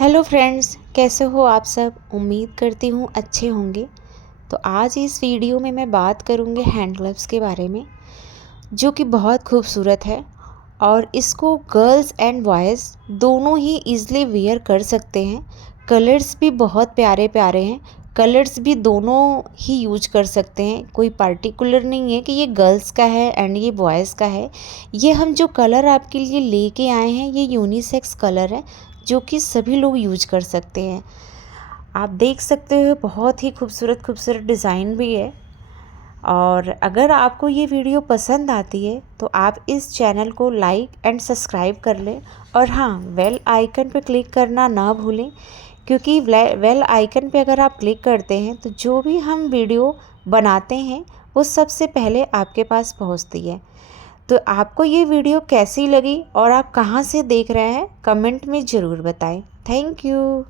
Hello friends, कैसे हो आप सब। उम्मीद करती हूँ अच्छे होंगे। तो आज इस वीडियो में मैं बात करूँगी हैंड ग्लव्स के बारे में, जो कि बहुत खूबसूरत है और इसको गर्ल्स एंड बॉयज़ दोनों ही ईज़िली वेयर कर सकते हैं। कलर्स भी बहुत प्यारे प्यारे हैं, कलर्स भी दोनों ही यूज कर सकते हैं। कोई पर्टिकुलर नहीं है कि ये गर्ल्स का है एंड ये बॉयज़ का है। ये हम जो कलर आपके लिए लेके आए हैं ये यूनिसेक्स कलर है, जो कि सभी लोग यूज कर सकते हैं। आप देख सकते हो बहुत ही खूबसूरत खूबसूरत डिज़ाइन भी है। और अगर आपको ये वीडियो पसंद आती है तो आप इस चैनल को लाइक एंड सब्सक्राइब कर लें। और हाँ, बेल आइकन पर क्लिक करना ना भूलें, क्योंकि बेल आइकन पे अगर आप क्लिक करते हैं तो जो भी हम वीडियो बनाते हैं वो सबसे पहले आपके पास पहुंचती है। तो आपको ये वीडियो कैसी लगी और आप कहाँ से देख रहे हैं, कमेंट में ज़रूर बताएं। Thank you.